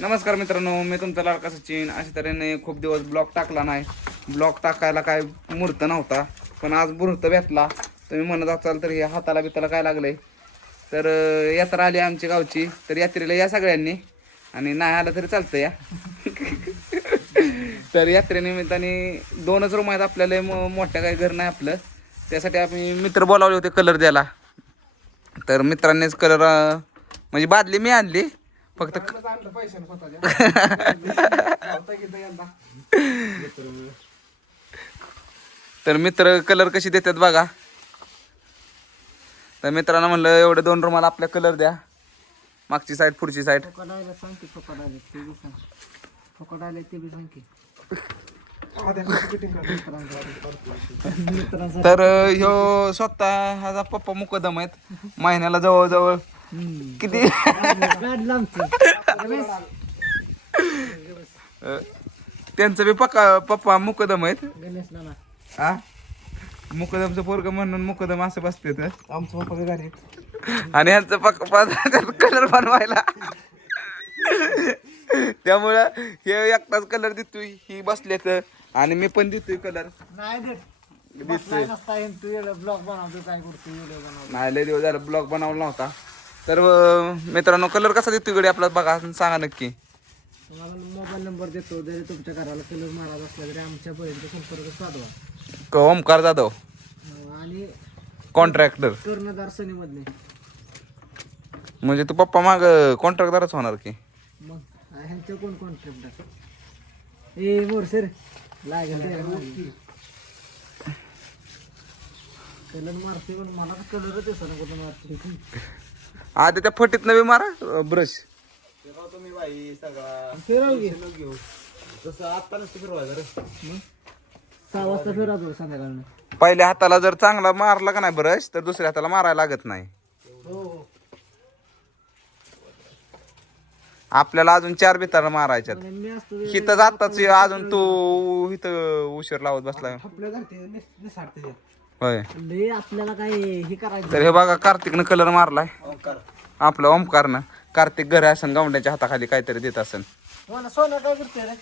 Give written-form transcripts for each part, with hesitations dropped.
नमस्कार मित्रांनो, मी तुमचा लाडका सचिन. अशा तऱ्हेने खूप दिवस ब्लॉग टाकला नाही. ब्लॉग टाकायला काय मुहूर्त नव्हता, पण आज मुहूर्त भेटला. तुम्ही म्हणत असाल तर हे हाताला बिताला काय लागलंय, तर यात्रा आली आमची गावची. तर यात्रेला या सगळ्यांनी, आणि नाही आलं तरी चालतं या. तर यात्रेनिमित्ताने 2च रूम आहेत आपल्याला, मोठ्या काही घर नाही आपलं. त्यासाठी आम्ही मित्र बोलावले होते कलर द्यायला. तर मित्रांनीच कलर म्हणजे बादली मी आणली फक्त. तर मित्र कलर कशी देतात बघा. तर मित्रांनो म्हणलं एवढे 2 रूमाला आपल्या कलर द्या, मागची साईड पुढची साईड. तर ह्यो स्वतः ह्याचा पप्पा मुकदम आहेत. महिन्याला जवळजवळ किती त्यांचं बी पप्पा मुकदम आहेत. हा, मुकदमचं पोरग म्हणून मुकदम असं बसते तर आमचं पप्पा गाडी. आणि ह्यांचं पप्पा कलर बनवायला. त्यामुळं हे एकटाच कलर देतोय, ही बसले तर, आणि मी पण देतोय कलर. नाही लय दिवस झालं ब्लॉग बनवला नव्हता. तर मित्रांनो कलर कसा देतोय गडी आपला बघा, सांगा नक्की. तुम्हाला मोबाईल नंबर देतो, जरी तुमच्या घराला कलर मारायचा असला तरी आमच्यापर्यंत संपर्क साधवा. ओमकार जाधव, आणि कॉन्ट्रॅक्टर. कर्णधार सनी मधले. म्हणजे तू पप्पा माग कॉन्ट्रॅक्टरच होणार की मग ह्यांचं कोण कॉन्ट्रॅक्टर? ए मोर सर लागेल कलर मारते, पण मला कलरच येतो ना कुठं मारते. आधी त्या फटीत बी मारा ब्रश. तुम्ही बाई सगळा फिरव तसं आता नसतं फिरवायचं रे. 6 वाजता फिरवतो संध्याकाळनं. पहिल्या हाताला जर चांगला मारला का नाही ब्रश, तर दुसऱ्या हाताला मारायला लागत नाही. हो आपल्याला अजून 4 बिताला मारायच्यात. मी असतो हिथं जाताच अजून तू इथं उशीर लावत बसलाय. आपल्या घरचे होय. लय आपल्याला काय हे करायचं. तर हे बघा, कार्तिकनं कलर मारलाय. आपलं ओमकारनं. कार्तिक घरी असन गावंड्याच्या हाताखाली काहीतरी देत असन. सोन्या काय करते रे?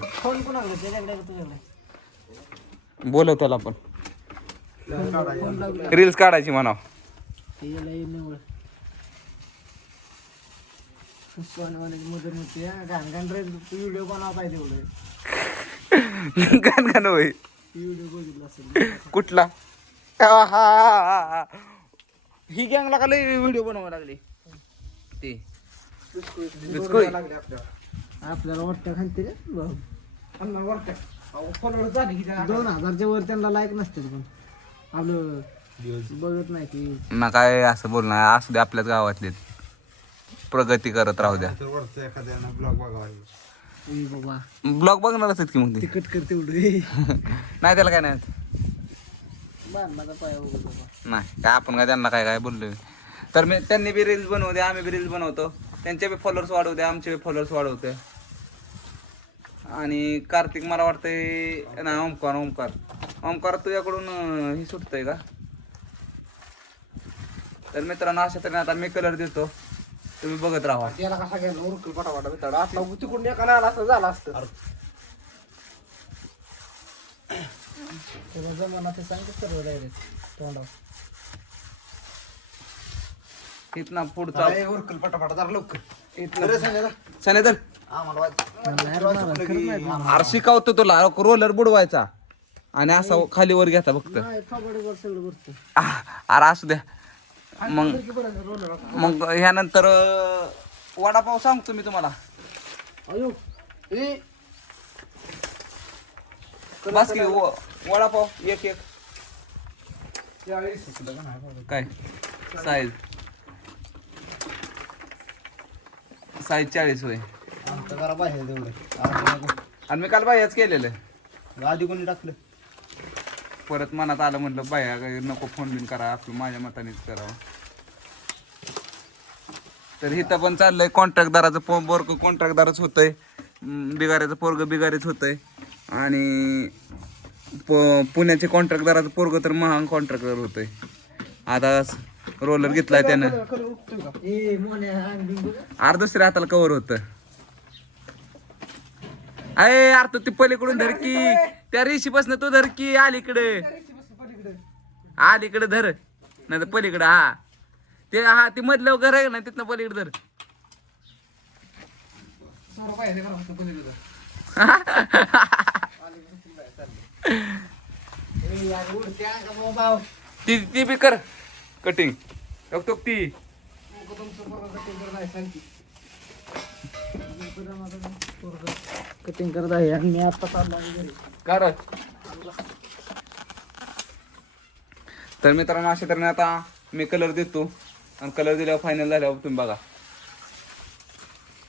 फोन कोणाकडे त्याच्याकडे तुझ्याकडे बोलव त्याला आपण, फोन लागला रील्स काढायची म्हणाव. याला निवड सोन्यावाल्याची मदत होती. घाण घाण रे व्हिडिओ बनवा पाहिजे एवढं. गाण गाणं होय. व्हिडिओ बघितला असेल कुठला? ही गँगला का लय व्हिडिओ बनवायला लागली ते बिस्कुट. आपल्याला वाटतं खाते रे 2000च्या वर त्यांना लाईक नसते, पण आपलं बघत नाही की ना काय असं बोलणार. असू दे, आपल्याच गावातले प्रगती करत राहू द्या. एखाद्यानं ब्लॉग बघावा. बाबा ब्लॉग बघणारच आहेत की मग ते. तिकट करते एवढे नाही त्याला काय नाही बांधला पाय वगैरे बाबा. नाही काय आपण काय त्यांना काय काय बोललोय. तर मी त्यांनी बी रील्स बनवू द्या, आम्ही बी रील्स बनवतो. त्यांचे बी फॉलोअर्स वाढवू द्या, आमचे बी फॉलोअर्स वाढवते. आणि कार्तिक मला वाटतंय ना, ओमकार तुझ्याकडून ही सुटतंय का? तर मित्रांनो अशा तऱ्हेने आता मी कलर देतो, तुम्ही बघत राहा. त्याला कसा घ्यायला उरकल पटापटा बिताडा. आता तिकडून एका आला असं झालं असतं. जमाना ते सांगत सर्व डायरेक्ट तोंडावर. इथना पुढचा उरकल पटापटा जरा लवकर. सनेदर अरे शिकवतो तुला रोलर बुडवायचा आणि असा खाली वर घ्यायचा फक्त. नाही थोबाडीवर सगळं बसतं. अरे असू द्या. मग ह्यानंतर वडापाव सांगतो मी तुम्हाला. अयो बस की वडापाव एक काय साईज 40 होय. आमचं जरा बाहेर तेवढं. आणि मी काल बायाच केलेलं. आधी कोणी टाकलं? परत मनात आलं, म्हटलं बाया नको फोन बिन करा, आपलं माझ्या मतानेच करावं. तर इथं पण चाललंय कॉन्ट्रॅक्टदाराचं पोरग कॉन्ट्रॅक्टदारच होतंय, बिगाऱ्याचं पोरग बिगारीच होतंय. आणि पुण्याचे कॉन्ट्रॅक्टदाराचं पोरग तर महान कॉन्ट्रॅक्टर होतंय. आता रोलर घेतलाय त्यानं ए मोने अंग बिंग अरे दुसऱ्या हाताला कवर होत अरे यार तू ती पलीकडून धरकी त्या रेशी पासन तू धरकी अलीकडे अलीकडे धर नाही तर पलीकडे हा ते हा ती मधलं घर आहे ना तिथनं पलीकडे धर ती ती बी कर कटिंग बघतो ती कटिंग करत आहे आणि मी आता चाललो घरी कर तर मित्रांनो अशा तऱ्हेने आता मी कलर देतो आणि कलर दिल्यावर फायनल झाल्यावर तुम्ही बघा